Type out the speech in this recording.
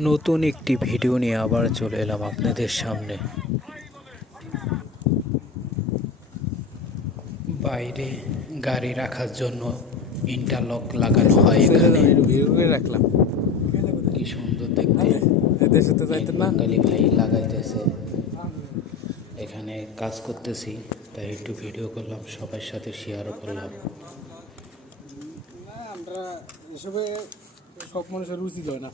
নতুন একটি ভিডিও নিয়ে আবার চলে এলাম আপনাদের সামনে। বাইরে গাড়ি রাখার জন্য ইন্টারলক লাগানো হয় এখানে। ভিডিও করে রাখলাম। কি সুন্দর দেখতে। দেশে তো যাইতেন না। বাঙালি ভাই লাগাইতেছে। এখানে কাজ করতেছি তাই একটু ভিডিও করলাম সবার সাথে শেয়ারও করলাম। আমরা এসবে সব মানুষের রুচি হয় না।